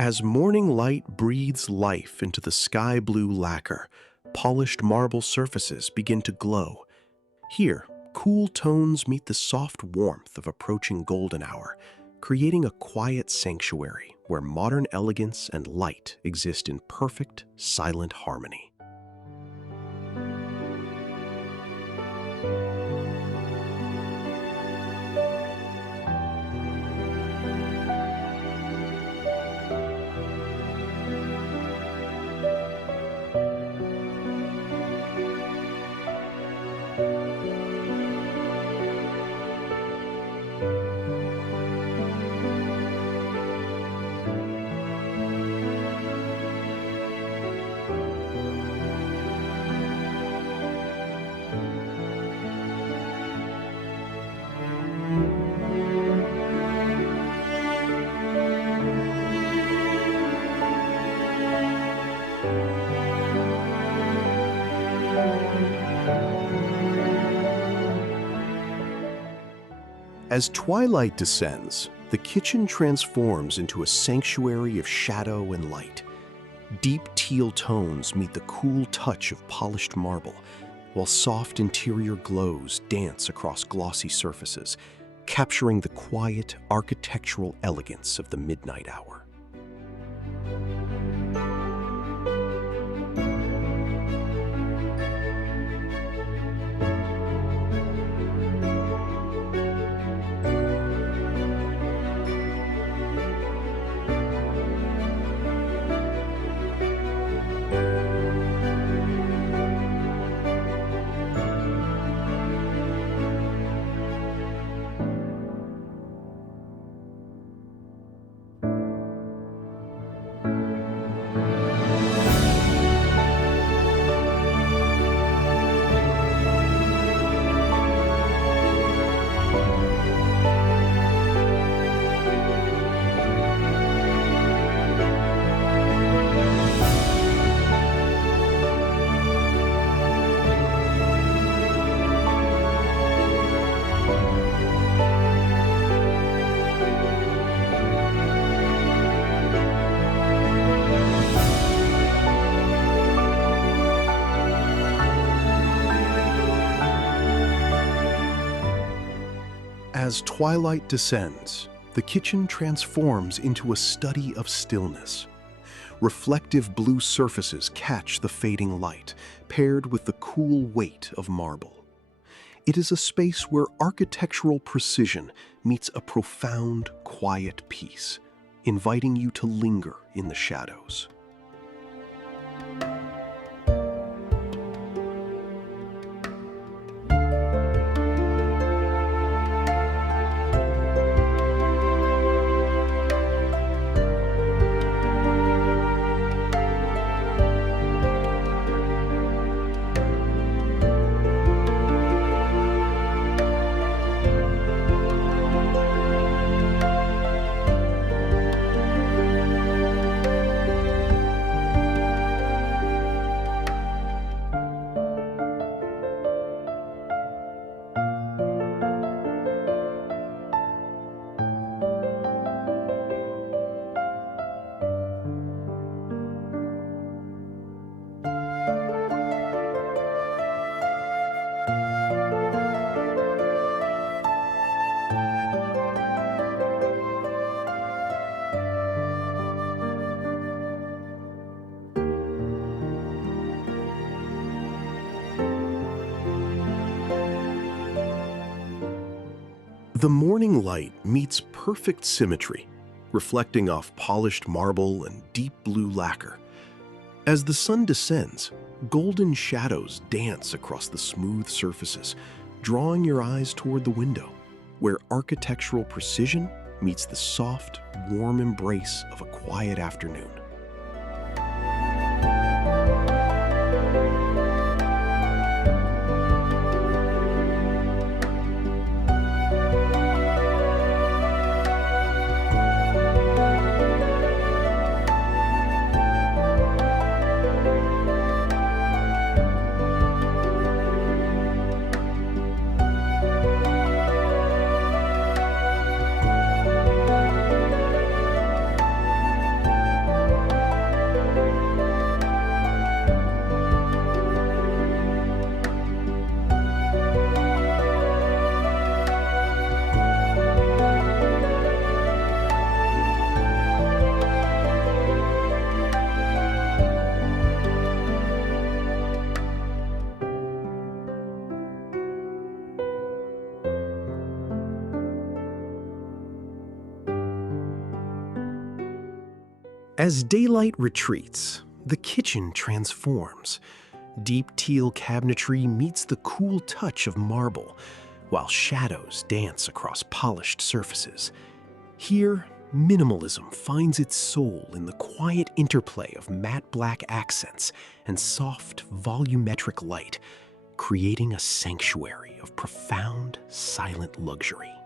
As morning light breathes life into the sky blue lacquer, polished marble surfaces begin to glow. Here, cool tones meet the soft warmth of approaching golden hour, creating a quiet sanctuary where modern elegance and light exist in perfect, silent harmony. As twilight descends, the kitchen transforms into a sanctuary of shadow and light. Deep teal tones meet the cool touch of polished marble, while soft interior glows dance across glossy surfaces, capturing the quiet architectural elegance of the midnight hour. As twilight descends, the kitchen transforms into a study of stillness. Reflective blue surfaces catch the fading light, paired with the cool weight of marble. It is a space where architectural precision meets a profound, quiet peace, inviting you to linger in the shadows. The morning light meets perfect symmetry, reflecting off polished marble and deep blue lacquer. As the sun descends, golden shadows dance across the smooth surfaces, drawing your eyes toward the window, where architectural precision meets the soft, warm embrace of a quiet afternoon. As daylight retreats, the kitchen transforms. Deep teal cabinetry meets the cool touch of marble, while shadows dance across polished surfaces. Here, minimalism finds its soul in the quiet interplay of matte black accents and soft, volumetric light, creating a sanctuary of profound, silent luxury.